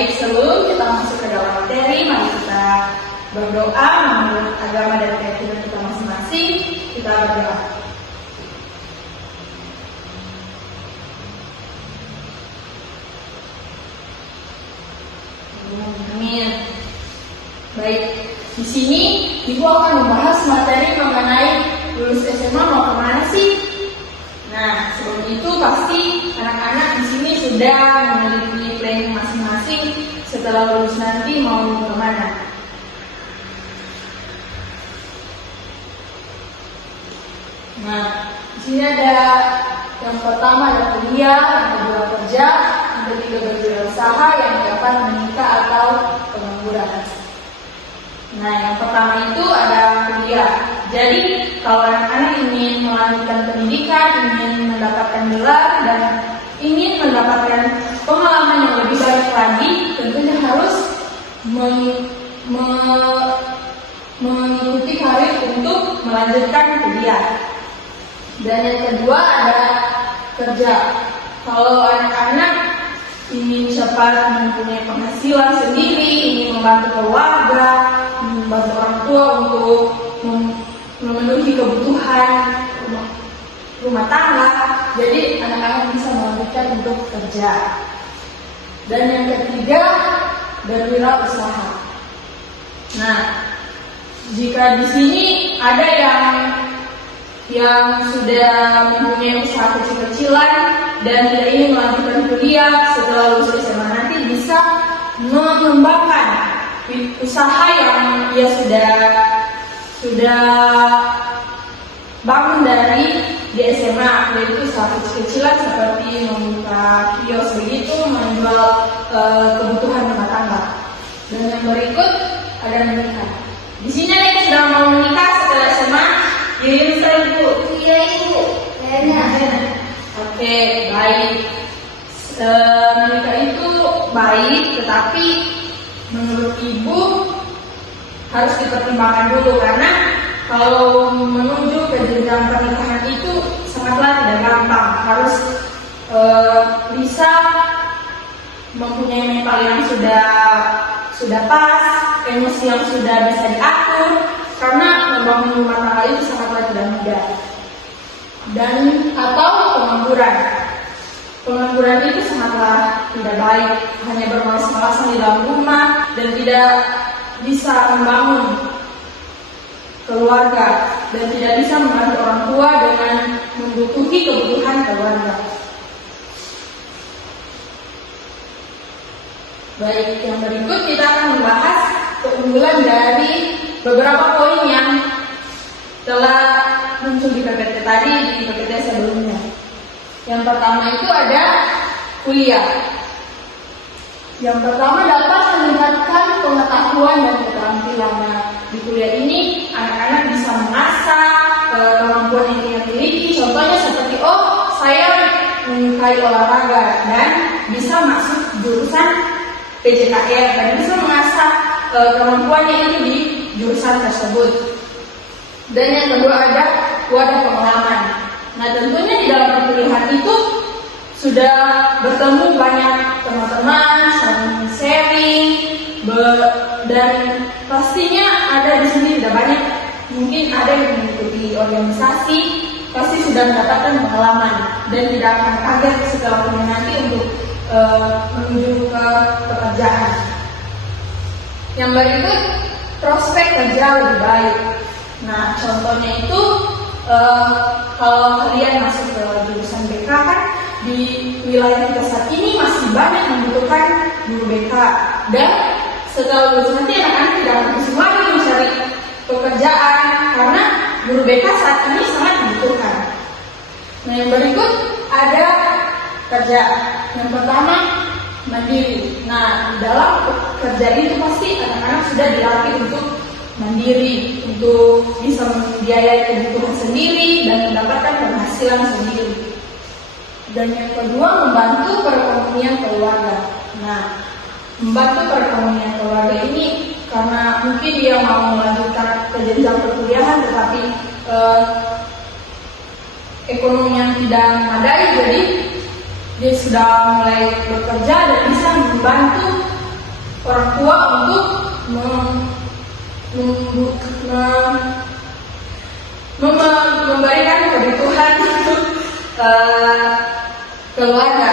Baik, sebelum kita masuk ke dalam materi, mari kita berdoa menurut agama dan keyakinan kita masing-masing. Kita berdoa. Amin. Baik, di sini Ibu akan membahas materi mengenai lulus SMA mau kemana sih? Nah, sebelum itu pasti anak-anak di sini sudah memiliki planning masing-masing setelah lulus nanti mau kemana. Nah, di sini ada yang pertama ada kuliah, yang kedua kerja, yang ketiga berwirausaha, yang keempat menikah atau pengangguran. Nah, yang pertama itu ada kuliah. Jadi, kalau anak-anak ingin melanjutkan pendidikan, ingin mendapatkan gelar, dan ingin mendapatkan pengalaman yang lebih baik lagi, tentunya harus mengikuti karir untuk melanjutkan kuliah. Dan yang kedua ada kerja. Kalau anak-anak ingin cepat mempunyai penghasilan sendiri, ingin membantu keluarga, membantu orang tua untuk memenuhi kebutuhan rumah tangga, jadi anak-anak bisa melanjutkan untuk kerja. Dan yang ketiga, berwirausaha. Nah, jika di sini ada yang sudah mempunyai usaha kecil-kecilan dan tidak ingin melanjutkan kuliah setelah lulus SMA nanti, bisa mengembangkan usaha yang dia sudah bangun dari di SMA, yaitu usaha kecil-kecilan seperti membuka kios begitu, menjual kebutuhan rumah tangga. Dan yang berikut ada menikah. Di sini ada yang sudah mau menikah setelah SMA. Iya, bisa Ibu. Iya Ibu. Oke, baik. Menikah itu baik, tetapi menurut Ibu harus dipertimbangkan dulu, karena kalau menuju ke jenjang pernikahan itu sangatlah tidak gampang. Harus bisa mempunyai mental yang sudah pas, emosi yang sudah bisa diatur, karena membangun rumah tangga itu sangatlah tidak mudah. Dan atau pengangguran itu sangatlah tidak baik, hanya bermalas-malasan di dalam rumah dan tidak bisa membangun keluarga dan tidak bisa membantu orang tua dengan membutuhi kebutuhan keluarga. Baik, yang berikut kita akan membahas keunggulan dari beberapa poin yang telah muncul di PPT tadi, di PPT sebelumnya. Yang pertama itu ada kuliah. Yang pertama dapat meningkatkan pengetahuan dan keterampilan. Di kuliah ini anak-anak bisa mengasah kemampuan yang dia miliki. Contohnya seperti, saya menyukai olahraga dan bisa masuk jurusan PJKR dan bisa mengasah kemampuannya itu di jurusan tersebut. Dan yang kedua ada wadah pengalaman. Nah, tentunya di dalam perkuliahan itu sudah bertemu banyak teman-teman, saling sharing, dan pastinya ada di sini tidak banyak. Mungkin ada yang mengikuti organisasi, pasti sudah mendapatkan pengalaman dan tidak akan kaget setelah kuliah nanti untuk menuju ke pekerjaan. Yang berikut, prospek kerja lebih baik. Nah, contohnya itu kalau kalian masuk ke jurusan BK kan, di wilayah kita saat ini masih banyak membutuhkan guru BK, dan setelah lulus nanti anak-anak tidak akan pusing lagi mencari pekerjaan karena guru BK saat ini sangat dibutuhkan. Nah, yang berikut ada kerja. Yang pertama, mandiri. Nah, di dalam kerja itu pasti anak-anak sudah dilatih untuk mandiri, untuk bisa membiayai kebutuhan sendiri dan mendapatkan penghasilan sendiri. Dan yang kedua, membantu perekonomian keluarga. Nah, membantu perekonomian keluarga ini karena mungkin dia mau melanjutkan ke jenjang perkuliahan, tetapi ekonomi yang tidak memadai, jadi dia sudah mulai bekerja dan bisa membantu keluarga.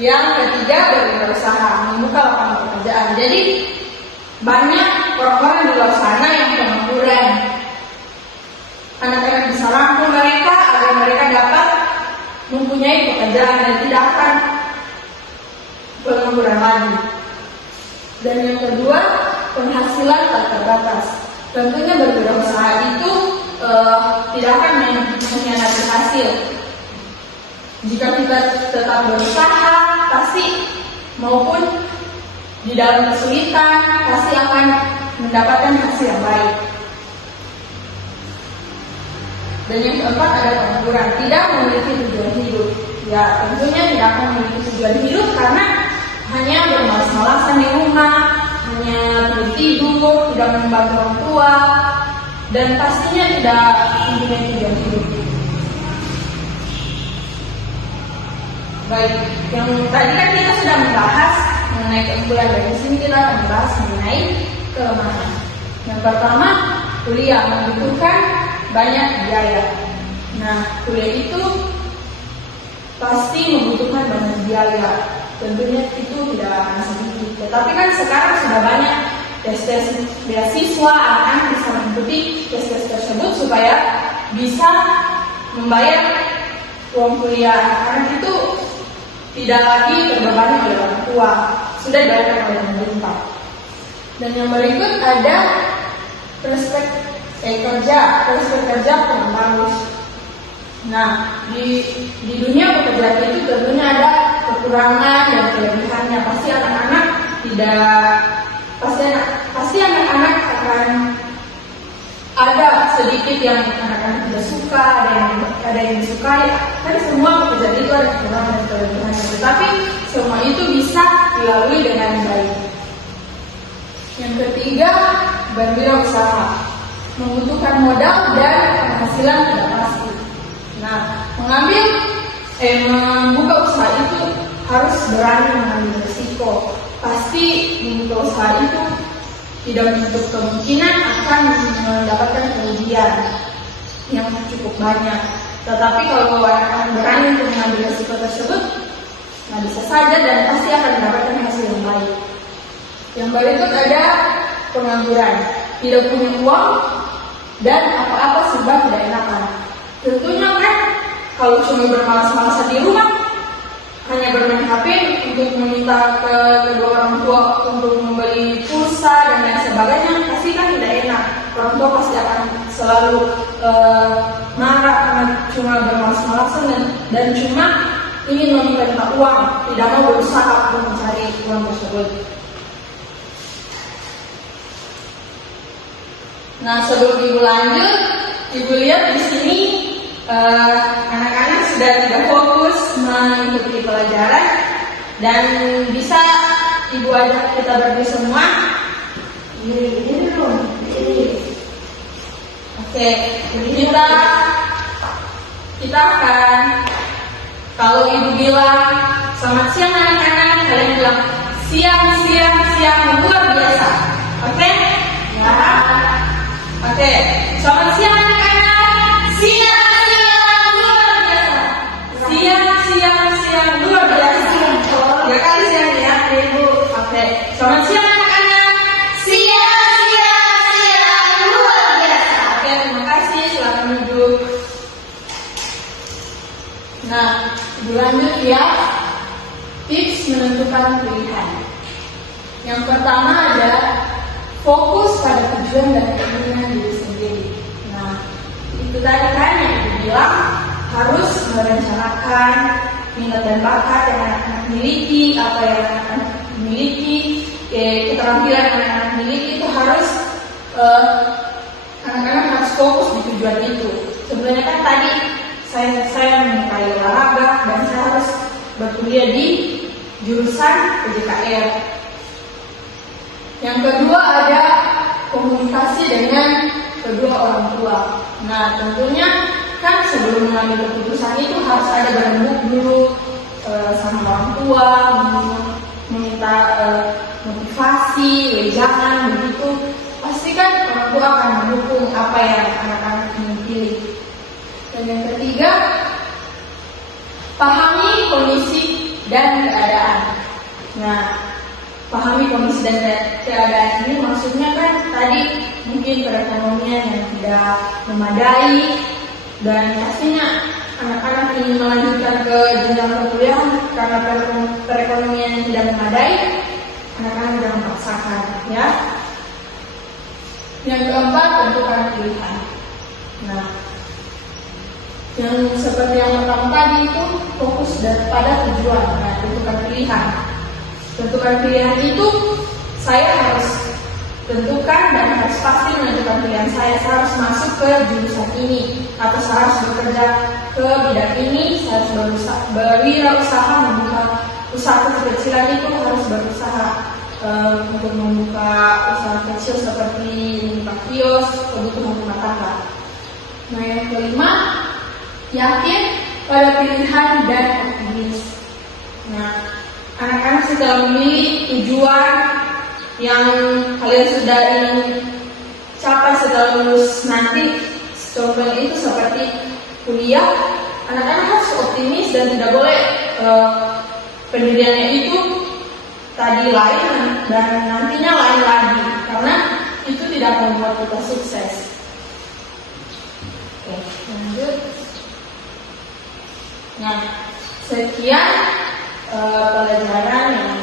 Yang ketiga, berwirausaha, membuka lapangan pekerjaan. Jadi banyak orang-orang di luar sana yang pengangguran. Anak-anak bisa rangkul mereka agar mereka dapat mempunyai pekerjaan dan tidak akan pengangguran lagi. Dan yang kedua, penghasilan tak terbatas. Tentunya berwirausaha itu tidak akan mengkhianati hasil. Jika kita tetap berusaha, pasti maupun di dalam kesulitan pasti akan mendapatkan hasil yang baik. Dan yang keempat ada pengangguran, tidak memiliki tujuan hidup. Ya, tentunya tidak akan memiliki tujuan hidup karena hanya bermalas-malasan di rumah, hanya tidur, tidak membantu orang tua, dan pastinya tidak mempunyai tujuan hidup. Baik, yang tadi kan kita sudah membahas mengenai keunggulan, dan di sini kita akan membahas mengenai kelemahan. Yang pertama, kuliah membutuhkan banyak biaya. Nah, kuliah itu pasti membutuhkan banyak biaya. Tentunya itu tidak akan sedikit. Tetapi kan sekarang sudah banyak tes-tes beasiswa, anak-anak bisa mengikuti tes-tes tersebut supaya bisa membayar uang kuliah. Anak itu tidak lagi terbebani oleh orang tua, sudah dibayarkan oleh pemerintah. Dan yang berikut ada prospek kerja kurang bagus. Nah, di dunia pekerjaan itu tentunya ada kekurangan dan kelebihannya. Pasti anak-anak akan ada sedikit yang anak-anak tidak suka, ada yang disukai. Kan semua pekerjaan itu ada kekurangan dan kelebihannya, tetapi semua itu bisa dilalui dengan baik. Yang ketiga, berwirausaha, membutuhkan modal dan penghasilan tidak pasti. Nah, membuka usaha itu harus berani mengambil risiko. Pasti membuka usaha itu tidak menutup kemungkinan akan mendapatkan kerugian yang cukup banyak. Tetapi kalau anak-anak berani untuk mengambil risiko tersebut, nah bisa saja dan pasti akan mendapatkan hasil yang baik. Yang berikut ada pengangguran, tidak punya uang dan apa-apa serba tidak enakan. Tentunya kan kalau cuma bermalas-malasan di rumah, hanya bermain HP untuk meminta ke kedua orang tua untuk membeli pulsa dan lain sebagainya, pasti kan tidak enak. Orang tua pasti akan selalu marah karena cuma bermalas-malasan dan cuma ingin meminta uang, tidak mau berusaha untuk mencari uang tersebut. Nah, sebelum ibu lanjut, ibu lihat di sini anak-anak sudah tidak fokus mengikuti pelajaran dan bisa ibu ajak kita berdua semua. Ini dong. Oke, jadi kita akan, kalau ibu bilang selamat siang anak-anak, kalian bilang siang luar biasa. Oke? Ya. Oke, selamat siang anak-anak. Siang luar biasa. Siang luar biasa. Ya kali siang ya, ibu. Oke, selamat siang anak-anak. Siang luar biasa. Oke, terima kasih. Selamat duduk. Nah, ibu lanjut ya. Tips menentukan pilihan. Yang pertama ada fokus pada tujuan dan keinginan diri sendiri. Nah, itu tadi kan yang ibu bilang harus merencanakan minat dan bakat yang anak-anak miliki, apa yang anak-anak miliki, keterampilan yang anak-anak miliki itu harus anak-anak harus fokus di tujuan itu. Sebenarnya kan tadi saya menyukai olahraga dan saya harus berkuliah di jurusan PJKR. Yang kedua ada komunikasi dengan kedua orang tua. Nah, tentunya kan sebelum mengambil keputusan itu harus ada berembuk dulu sama orang tua, meminta motivasi, wejangan begitu. Pasti kan orang tua akan mendukung apa yang anak-anak ingin pilih. Dan yang ketiga pahami kondisi dan keadaan. Nah, pahami kondisi dan keadaan ini maksudnya kan tadi mungkin perekonomian yang tidak memadai, dan pastinya anak-anak ingin melanjutkan ke jenjang perkuliahan karena perekonomian yang tidak memadai, anak-anak jangan memaksakan, ya. Yang keempat, tentukan pilihan. Nah, yang seperti yang pertama tadi itu fokus pada tujuan. Nah, tentukan pilihan. Tentukan pilihan itu saya harus tentukan dan harus pasti menentukan pilihan saya. Saya harus masuk ke jurusan ini, atau saya harus bekerja ke bidang ini. Saya harus berwirausaha, membuka usaha kecil-kecilan itu, harus berusaha untuk membuka usaha kecil seperti membuka kios, kebutuhan rumah tangga. Nah, yang kelima, yakin pada pilihan dan optimis. Nah, anak-anak setelah memilih tujuan yang kalian sudah ingin capai setelah lulus nanti, contohnya itu seperti kuliah, anak-anak harus optimis dan tidak boleh pendiriannya itu tadi lain dan nantinya lain lagi, karena itu tidak membuat kita sukses. Oke, lanjut. Nah, sekian pelajaran yang